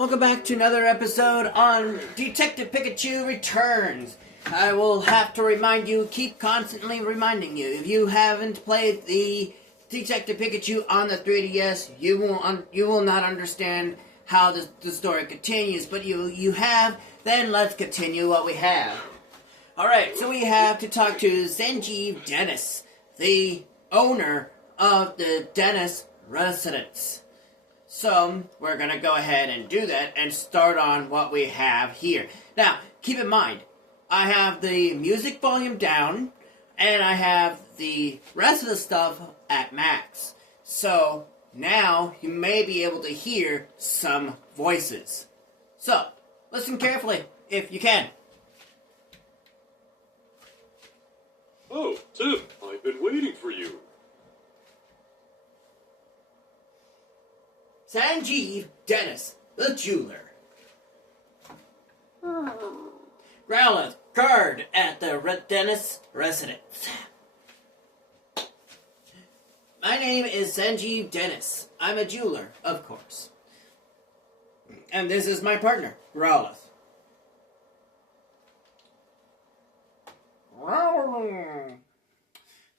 Welcome back to another episode on Detective Pikachu Returns. I will have to remind you, keep constantly reminding you, if you haven't played the Detective Pikachu on the 3DS, you will not understand how the story continues. But you have, then let's continue what we have. Alright, so we have to talk to Sanjeev Dennis, the owner of the Dennis residence. So, we're going to go ahead and do that and start on what we have here. Now, keep in mind, I have the music volume down, and I have the rest of the stuff at max. So, now you may be able to hear some voices. So, listen carefully, if you can. Oh, Tim, I've been waiting for you. Sanjeev Dennis, the jeweler. Growlithe, guard at the Dennis residence. My name is Sanjeev Dennis. I'm a jeweler, of course. And this is my partner, Growlithe.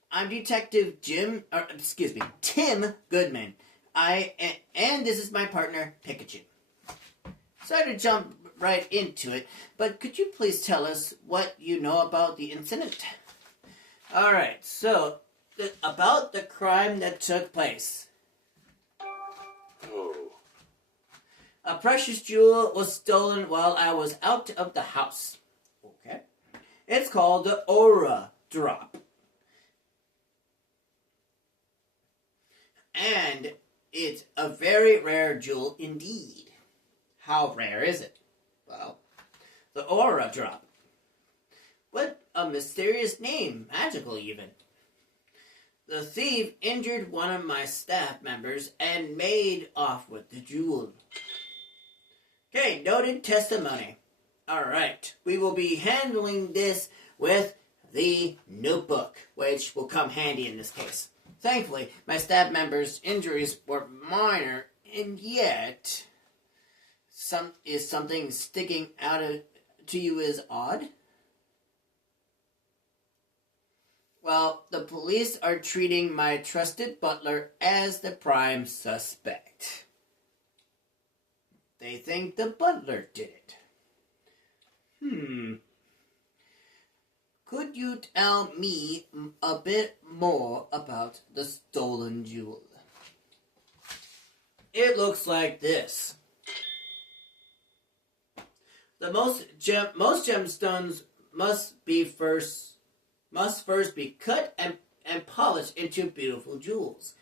I'm Detective Tim Goodman. And this is my partner, Pikachu. Sorry to jump right into it, but could you please tell us what you know about the incident? Alright, so, about the crime that took place. Oh. A precious jewel was stolen while I was out of the house. Okay. It's called the Aura Drop. And it's a very rare jewel indeed. How rare is it? Well, the Aura Drop. What a mysterious name, magical even. The thief injured one of my staff members and made off with the jewel. Okay, noted testimony. Alright, we will be handling this with the notebook, which will come handy in this case. Thankfully, my staff member's injuries were minor, and yet, something sticking out to you is odd? Well, the police are treating my trusted butler as the prime suspect. They think the butler did it. Could you tell me a bit more about the stolen jewel? It looks like this. The most gemstones must first be cut and polished into beautiful jewels.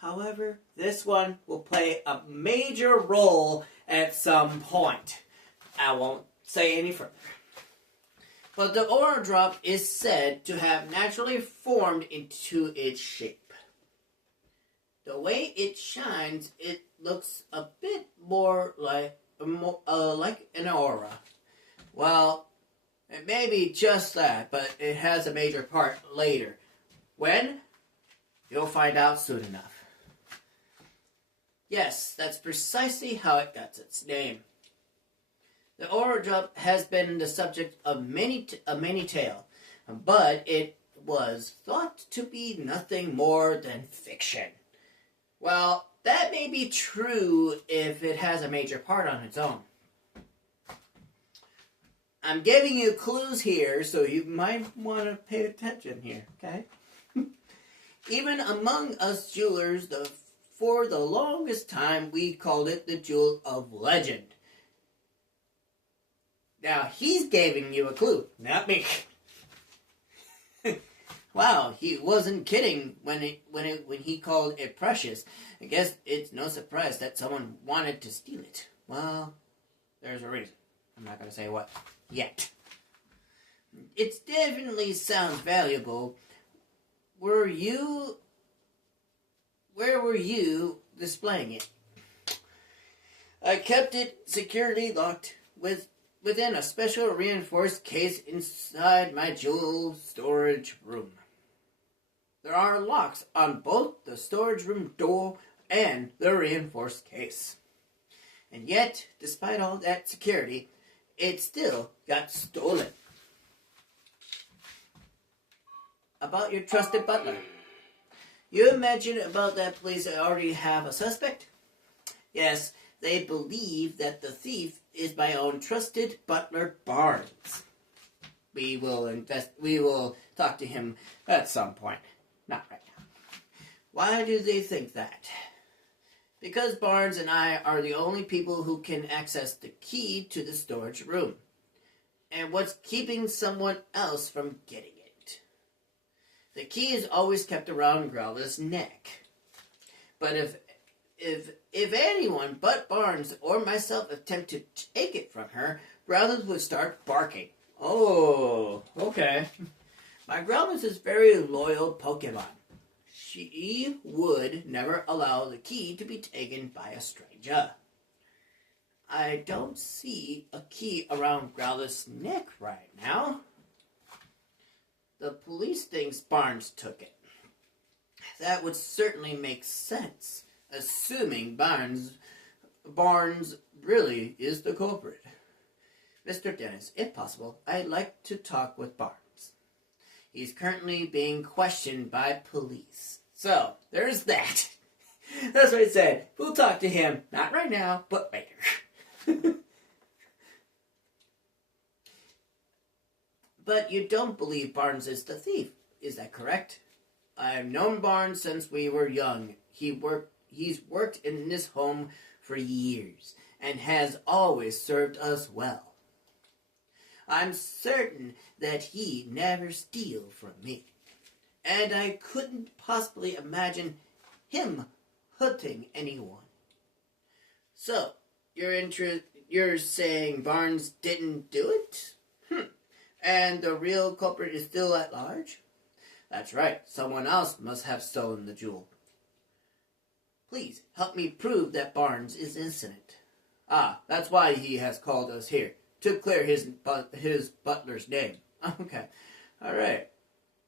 However, this one will play a major role at some point. I won't say any further. But the Aura Drop is said to have naturally formed into its shape. The way it shines, it looks a bit more like an aura. Well, it may be just that, but it has a major part later. When? You'll find out soon enough. Yes, that's precisely how it got its name. The Aura Drop has been the subject of a many tale, but it was thought to be nothing more than fiction. Well, that may be true if it has a major part on its own. I'm giving you clues here, so you might want to pay attention here, okay? Even among us jewelers, for the longest time, we called it the Jewel of Legend. Now, he's giving you a clue, not me. Wow, he wasn't kidding when he called it precious. I guess it's no surprise that someone wanted to steal it. Well, there's a reason. I'm not going to say what yet. It definitely sounds valuable. Where were you displaying it? I kept it securely locked within a special reinforced case inside my jewel storage room. There are locks on both the storage room door and the reinforced case. And yet, despite all that security, it still got stolen. About your trusted butler. You mentioned about that police already have a suspect? Yes, they believe that the thief is my own trusted butler, Barnes. We will talk to him at some point. Not right now. Why do they think that? Because Barnes and I are the only people who can access the key to the storage room. And what's keeping someone else from getting it? The key is always kept around Growler's neck. But if anyone but Barnes or myself attempt to take it from her, Growlers would start barking. Oh, okay. My Growlers is very loyal Pokemon. She would never allow the key to be taken by a stranger. I don't see a key around Growler's neck right now. The police thinks Barnes took it. That would certainly make sense, assuming Barnes really is the culprit. Mr. Dennis, if possible, I'd like to talk with Barnes. He's currently being questioned by police. So, there's that. That's what I said. We'll talk to him, not right now, but later. But you don't believe Barnes is the thief, is that correct? I've known Barnes since we were young. He's worked in this home for years and has always served us well. I'm certain that he never steals from me, and I couldn't possibly imagine him hurting anyone. So, you're saying Barnes didn't do it? And the real culprit is still at large? That's right, someone else must have stolen the jewel. Please, help me prove that Barnes is innocent. Ah, that's why he has called us here, to clear his butler's name. Okay, alright.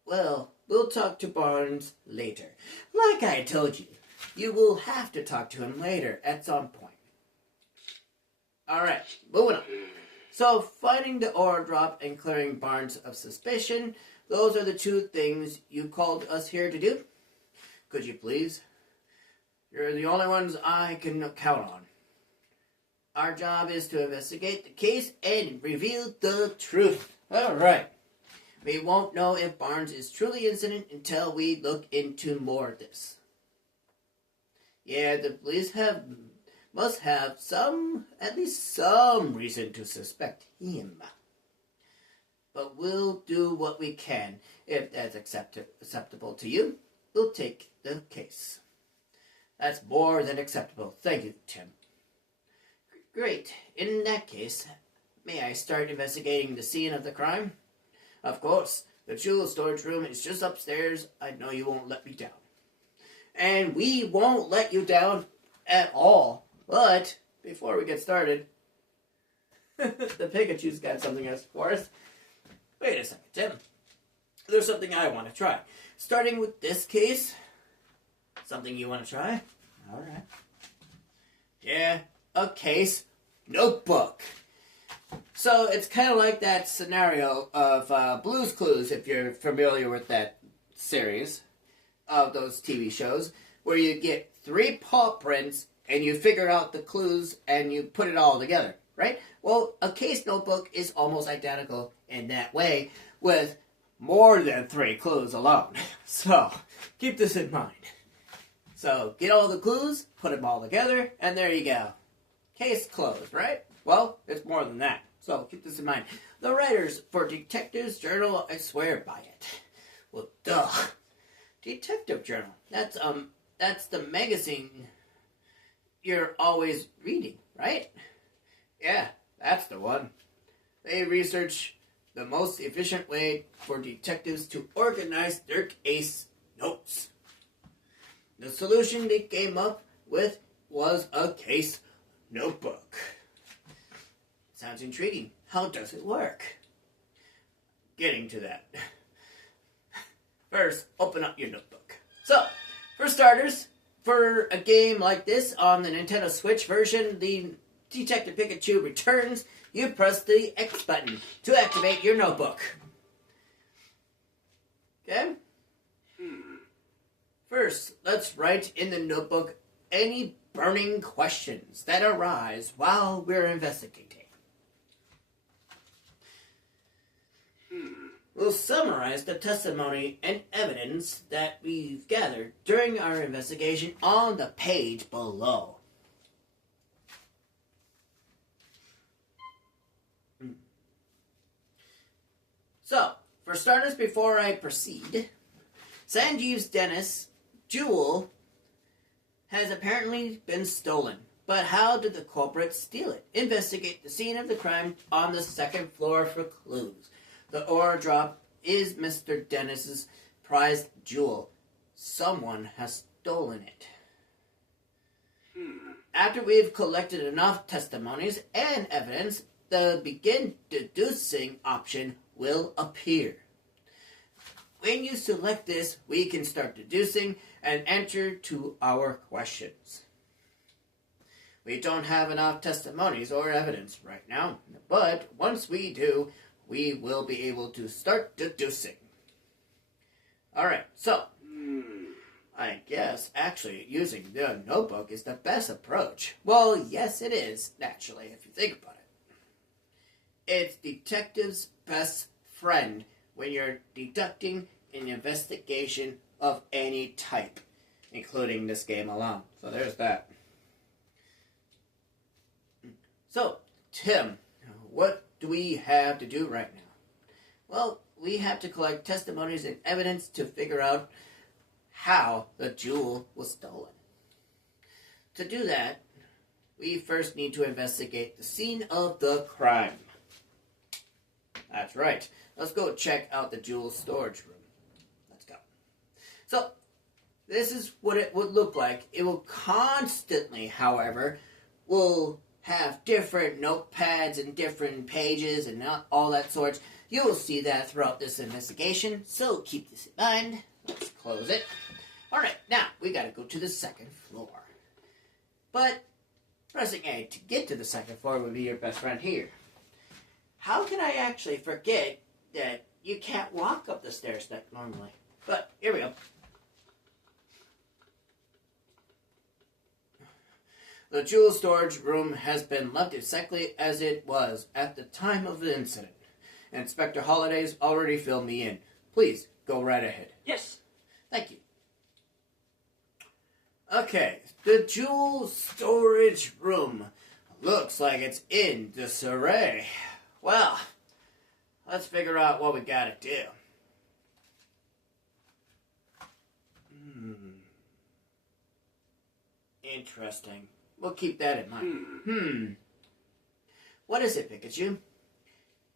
Well, we'll talk to Barnes later. Like I told you, you will have to talk to him later at some point. Alright, moving on. So, finding the ore drop and clearing Barnes of suspicion, those are the two things you called us here to do? Could you please? You're the only ones I can count on. Our job is to investigate the case and reveal the truth. Alright. We won't know if Barnes is truly innocent until we look into more of this. Yeah, the police must have at least some reason to suspect him. But we'll do what we can. If that's acceptable to you, we'll take the case. That's more than acceptable. Thank you, Tim. Great. In that case, may I start investigating the scene of the crime? Of course. The jewel storage room is just upstairs. I know you won't let me down. And we won't let you down at all. But, before we get started, the Pikachu's got something else for us. Wait a second, Tim. There's something I want to try. Starting with this case. Something you want to try? Alright. Yeah, a case notebook. So, it's kind of like that scenario of Blue's Clues, if you're familiar with that series of those TV shows, where you get 3 paw prints and you figure out the clues and you put it all together, right? Well, a case notebook is almost identical in that way, with more than 3 clues alone. So, keep this in mind. So, get all the clues, put them all together, and there you go. Case closed, right? Well, it's more than that. So, keep this in mind. The writers for Detective's Journal, I swear by it. Well, duh. Detective Journal. That's the magazine you're always reading, right? Yeah, that's the one. They research the most efficient way for detectives to organize their case notes. The solution they came up with was a case notebook. Sounds intriguing. How does it work? Getting to that. First, open up your notebook. So, for starters, for a game like this on the Nintendo Switch version, the Detective Pikachu returns, you press the X button to activate your notebook. Okay? First, let's write in the notebook any burning questions that arise while we're investigating. We'll summarize the testimony and evidence that we've gathered during our investigation on the page below. So, for starters, before I proceed, Sanjeev's Dennis jewel has apparently been stolen. But how did the culprit steal it? Investigate the scene of the crime on the second floor for clues. The ore drop is Mr. Dennis's prized jewel. Someone has stolen it. After we've collected enough testimonies and evidence, the begin deducing option will appear. When you select this, we can start deducing and answer to our questions. We don't have enough testimonies or evidence right now, but once we do, we will be able to start deducing. Alright, so, I guess actually using the notebook is the best approach. Well, yes it is, naturally, if you think about it. It's detective's best friend when you're deducting an investigation of any type, including this game alone. So there's that. So, Tim, what do we have to do right now? Well, we have to collect testimonies and evidence to figure out how the jewel was stolen. To do that, we first need to investigate the scene of the crime. That's right. Let's go check out the jewel storage room. Let's go. So, this is what it would look like. It will constantly, however, will have different notepads and different pages and all that sorts. You will see that throughout this investigation, so keep this in mind. Let's close it. Alright, now we gotta go to the second floor. But pressing A to get to the second floor would be your best friend here. How can I actually forget that you can't walk up the stairs like normally? But here we go. The jewel storage room has been left exactly as it was at the time of the incident. Inspector Holliday's already filled me in. Please, go right ahead. Yes. Thank you. Okay, the jewel storage room looks like it's in disarray. Well, let's figure out what we gotta do. Interesting. We'll keep that in mind. What is it, Pikachu?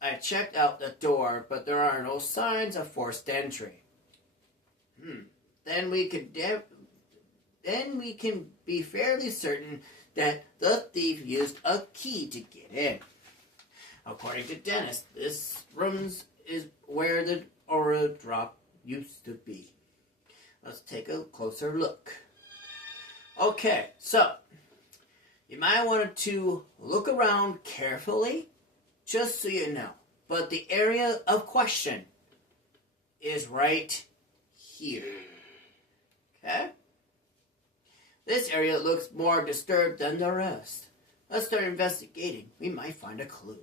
I checked out the door, but there are no signs of forced entry. Then we can be fairly certain that the thief used a key to get in. According to Dennis, this room is where the aura drop used to be. Let's take a closer look. Okay, so you might want to look around carefully, just so you know. But the area of question is right here. Okay? This area looks more disturbed than the rest. Let's start investigating. We might find a clue.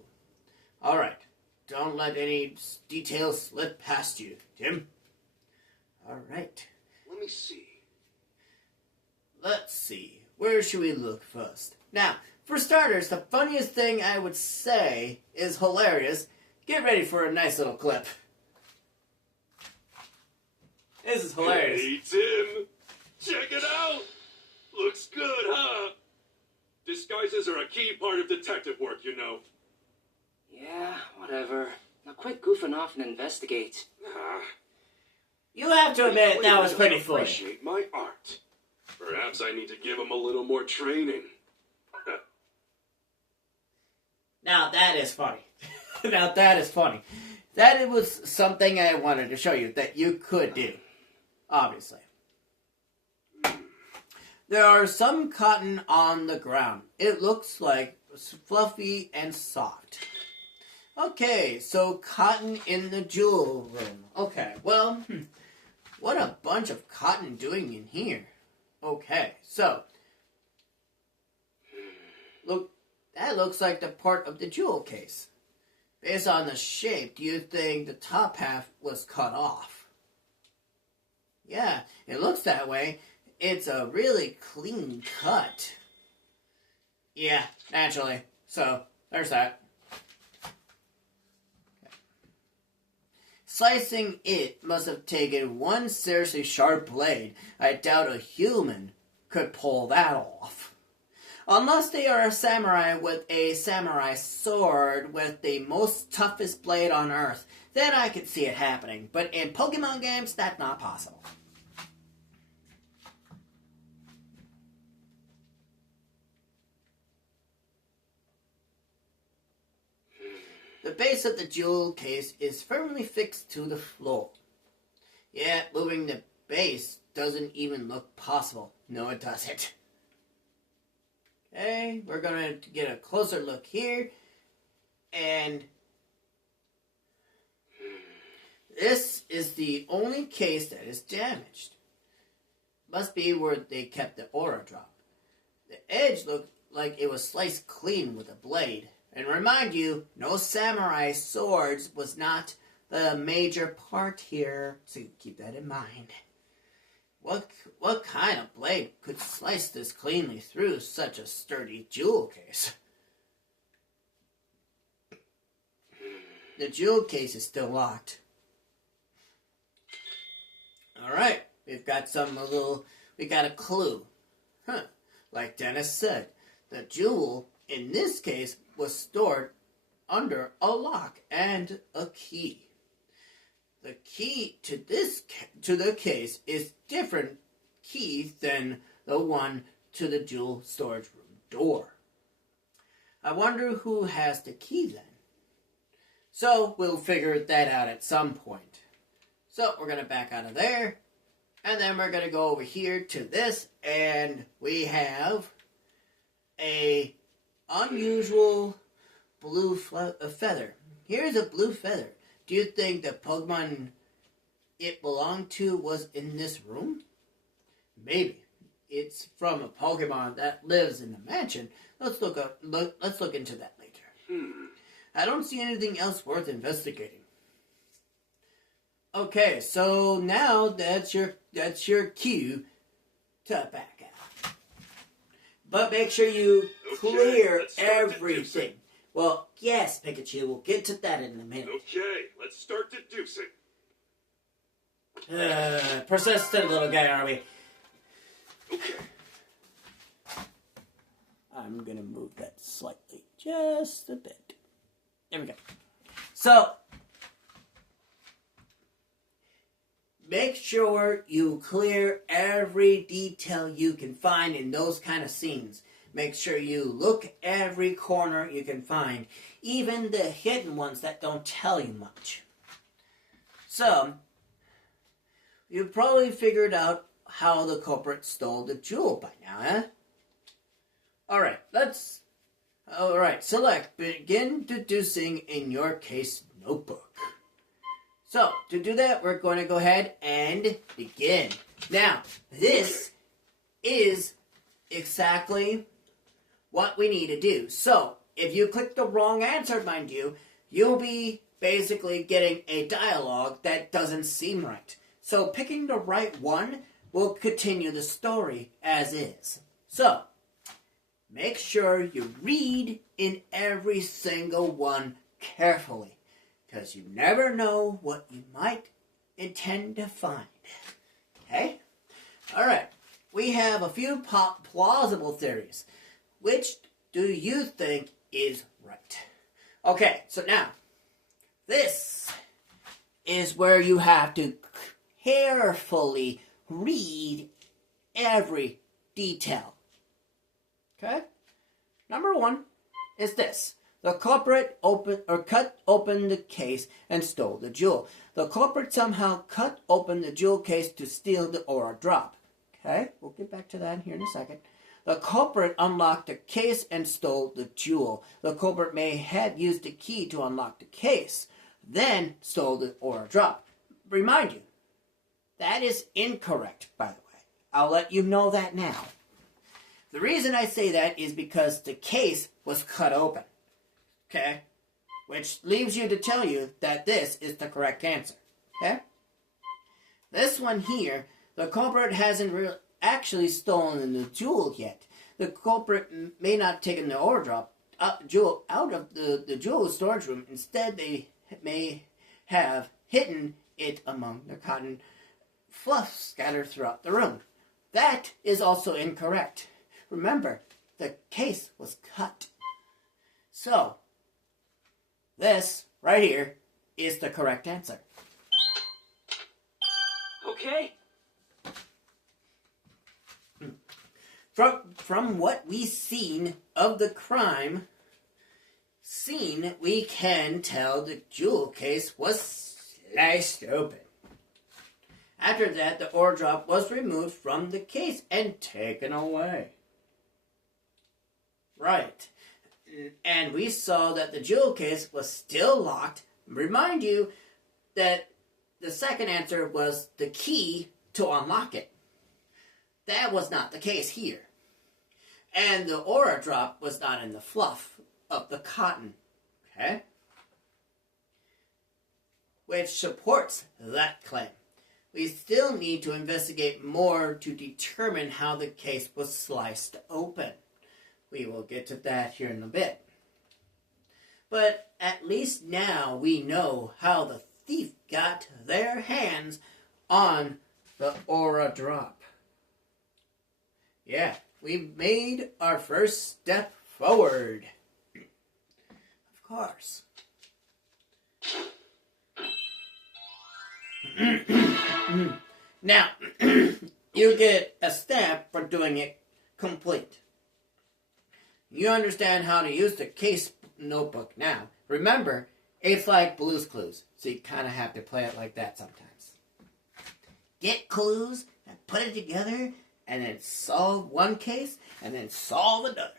Alright. Don't let any details slip past you, Tim. Alright. Let me see. Let's see. Where should we look first? Now, for starters, the funniest thing I would say is hilarious. Get ready for a nice little clip. This is hilarious. Hey, Tim. Check it out. Looks good, huh? Disguises are a key part of detective work, you know. Yeah, whatever. Now quit goofing off and investigate. You have to admit that was pretty funny. Appreciate my art. Perhaps I need to give him a little more training. Now that is funny. Now that is funny. That was something I wanted to show you that you could do. Obviously. There are some cotton on the ground. It looks like fluffy and soft. Okay, so cotton in the jewel room. Okay, well, what a bunch of cotton doing in here. Okay, so, look, that looks like the part of the jewel case. Based on the shape, do you think the top half was cut off? Yeah, it looks that way. It's a really clean cut. Yeah, naturally. So, there's that. Slicing it must have taken one seriously sharp blade. I doubt a human could pull that off. Unless they are a samurai with a samurai sword with the most toughest blade on earth, then I could see it happening. But in Pokemon games, that's not possible. The base of the jewel case is firmly fixed to the floor. Yeah, moving the base doesn't even look possible. No, it doesn't. Okay, we're going to get a closer look here. And this is the only case that is damaged. Must be where they kept the aura drop. The edge looked like it was sliced clean with a blade. And remind you, no samurai swords was not the major part here, so keep that in mind. What kind of blade could slice this cleanly through such a sturdy jewel case? The jewel case is still locked. Alright, we got a clue. Like Dennis said, the jewel, in this case, was stored under a lock and a key. The key to the case is different key than the one to the jewel storage room door. I wonder who has the key then. So we'll figure that out at some point. So we're going to back out of there. And then we're going to go over here to this. And we have a unusual blue feather. Here's a blue feather. Do you think the Pokemon it belonged to was in this room? Maybe. It's from a Pokemon that lives in the mansion. Let's look into that later. I don't see anything else worth investigating. Okay, so now that's your cue to back out. But make sure you clear everything. Well, yes, Pikachu, we'll get to that in a minute. Okay, let's start deducing. Persistent little guy, are we? Okay. I'm gonna move that slightly, just a bit. There we go. So, make sure you clear every detail you can find in those kind of scenes. Make sure you look every corner you can find, even the hidden ones that don't tell you much. So, you probably figured out how the culprit stole the jewel by now, eh? Alright, select begin deducing in your case notebook. So, to do that, we're going to go ahead and begin. Now, this is exactly what we need to do. So, if you click the wrong answer, mind you, you'll be basically getting a dialogue that doesn't seem right. So, picking the right one will continue the story as is. So, make sure you read in every single one carefully, because you never know what you might intend to find. Okay? Alright, we have a few plausible theories. Which do you think is right? Okay, so now, this is where you have to carefully read every detail. Okay? Number one is this. The culprit cut open the case and stole the jewel. The culprit somehow cut open the jewel case to steal the aura drop. Okay? We'll get back to that here in a second. The culprit unlocked the case and stole the jewel. The culprit may have used the key to unlock the case, then stole the aura drop. Remind you, that is incorrect, by the way. I'll let you know that now. The reason I say that is because the case was cut open. Okay? Which leaves you to tell you that this is the correct answer. Okay? This one here, the culprit hasn't actually stolen the jewel yet. The culprit may not have taken the aura drop jewel out of the jewel storage room. Instead, they may have hidden it among the cotton fluff scattered throughout the room. That is also incorrect. Remember, the case was cut. So, this right here is the correct answer. Okay. From what we've seen of the crime scene, we can tell the jewel case was sliced open. After that, the ore drop was removed from the case and taken away. Right. And we saw that the jewel case was still locked. Remind you that the second answer was the key to unlock it. That was not the case here. And the aura drop was not in the fluff of the cotton. Okay? Which supports that claim. We still need to investigate more to determine how the case was sliced open. We will get to that here in a bit. But at least now we know how the thief got their hands on the aura drop. Yeah, we made our first step forward. Of course. Now, you get a stamp for doing it complete. You understand how to use the case notebook now. Remember, it's like Blue's Clues, so you kind of have to play it like that sometimes. Get clues and put it together, and then solve one case, and then solve another.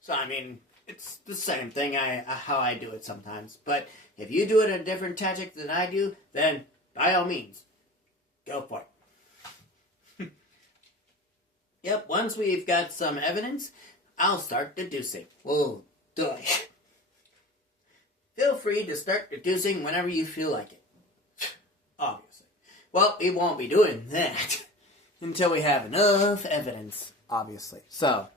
So, I mean, it's the same thing how I do it sometimes. But if you do it a different tactic than I do, then by all means, go for it. Yep, once we've got some evidence, I'll start deducing. Whoa, duh. Feel free to start deducing whenever you feel like it. Obviously. Well, we won't be doing that until we have enough evidence, obviously. So,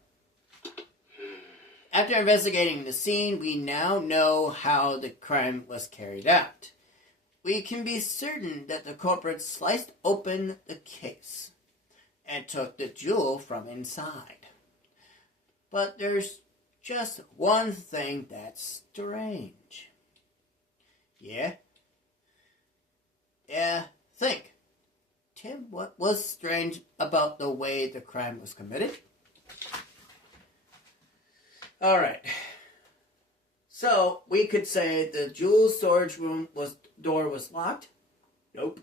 after investigating the scene, we now know how the crime was carried out. We can be certain that the culprit sliced open the case and took the jewel from inside. But there's just one thing that's strange. Yeah? Yeah, think. Tim, what was strange about the way the crime was committed? Alright. So, we could say the jewel storage room door was locked? Nope.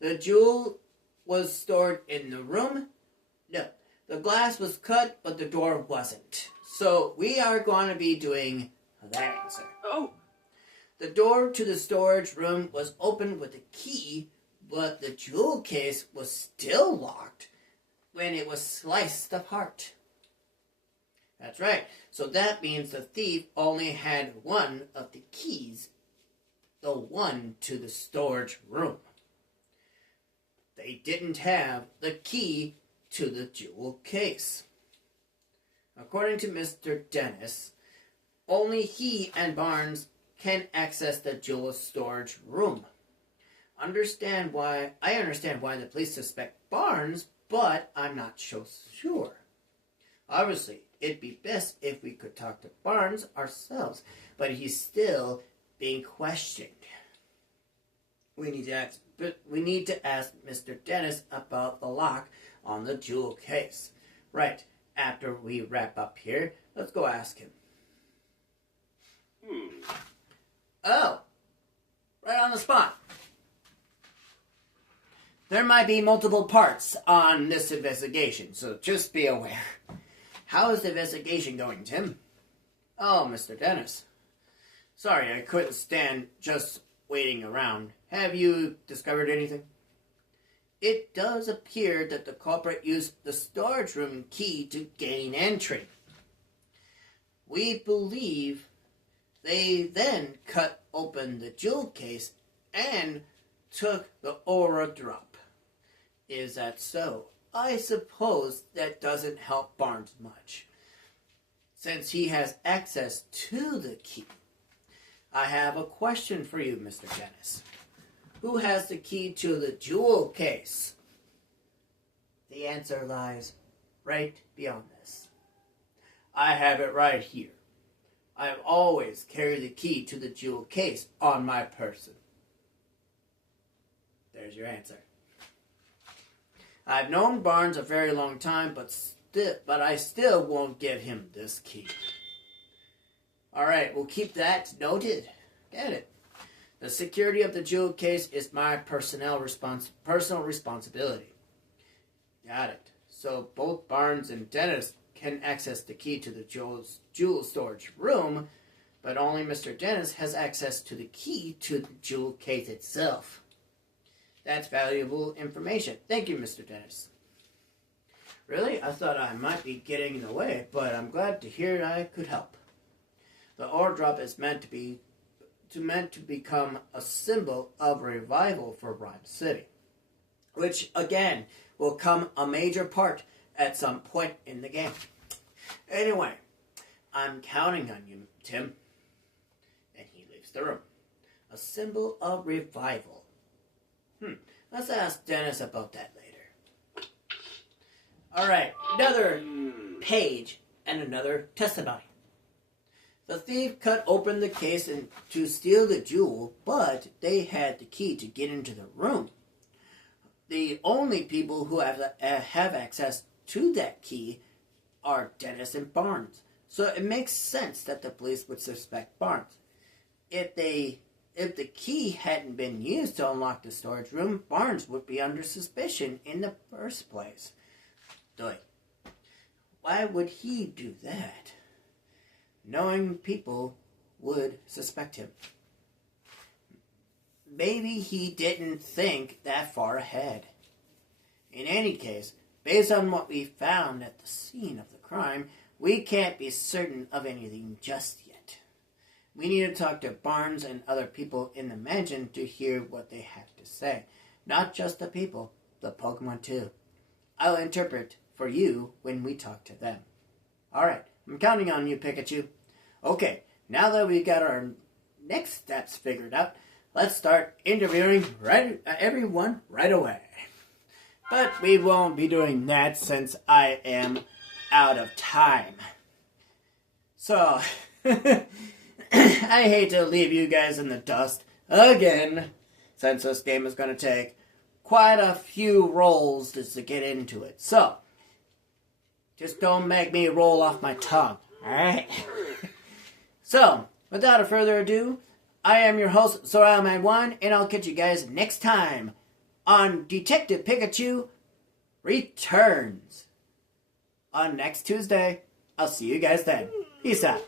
The jewel was stored in the room? No. The glass was cut, but the door wasn't. So, we are going to be doing that answer. Oh! The door to the storage room was opened with a key, but the jewel case was still locked when it was sliced apart. That's right. So that means the thief only had one of the keys, the one to the storage room. They didn't have the key to the jewel case. According to Mr. Dennis, only he and Barnes can access the jewel storage room. I understand why the police suspect Barnes, but I'm not so sure. Obviously, it'd be best if we could talk to Barnes ourselves, but he's still being questioned. We need to ask Mr. Dennis about the lock on the jewel case. Right, after we wrap up here, let's go ask him. Oh, right on the spot. There might be multiple parts on this investigation, so just be aware. How is the investigation going, Tim? Oh, Mr. Dennis. Sorry, I couldn't stand just waiting around. Have you discovered anything? It does appear that the culprit used the storage room key to gain entry. We believe they then cut open the jewel case and took the aura drop. Is that so? I suppose that doesn't help Barnes much, since he has access to the key. I have a question for you, Mr. Dennis. Who has the key to the jewel case? The answer lies right beyond this. I have it right here. I have always carried the key to the jewel case on my person. There's your answer. I've known Barnes a very long time, but I still won't give him this key. Alright, we'll keep that noted. Get it. The security of the jewel case is my personal responsibility. Got it. So both Barnes and Dennis can access the key to the jewel storage room, but only Mr. Dennis has access to the key to the jewel case itself. That's valuable information. Thank you, Mr. Dennis. Really? I thought I might be getting in the way, but I'm glad to hear I could help. The ore drop is meant to become a symbol of revival for Rhyme City, which again will come a major part at some point in the game. Anyway, I'm counting on you, Tim. And he leaves the room. A symbol of revival. Let's ask Dennis about that later. Alright, another page and another testimony. The thief cut open the case to steal the jewel, but they had the key to get into the room. The only people who have access to that key are Dennis and Barnes. So it makes sense that the police would suspect Barnes. If the key hadn't been used to unlock the storage room, Barnes would be under suspicion in the first place. Why would he do that? Knowing people would suspect him. Maybe he didn't think that far ahead. In any case, based on what we found at the scene of the crime, we can't be certain of anything just yet. We need to talk to Barnes and other people in the mansion to hear what they have to say. Not just the people, the Pokemon too. I'll interpret for you when we talk to them. Alright, I'm counting on you, Pikachu. Okay, now that we got our next steps figured out, let's start interviewing everyone right away. But we won't be doing that since I am out of time. So, I hate to leave you guys in the dust again, since this game is going to take quite a few rolls just to get into it. So, just don't make me roll off my tongue, alright? So, without further ado, I am your host, SorrelMan1, and I'll catch you guys next time on Detective Pikachu Returns on next Tuesday. I'll see you guys then. Peace out.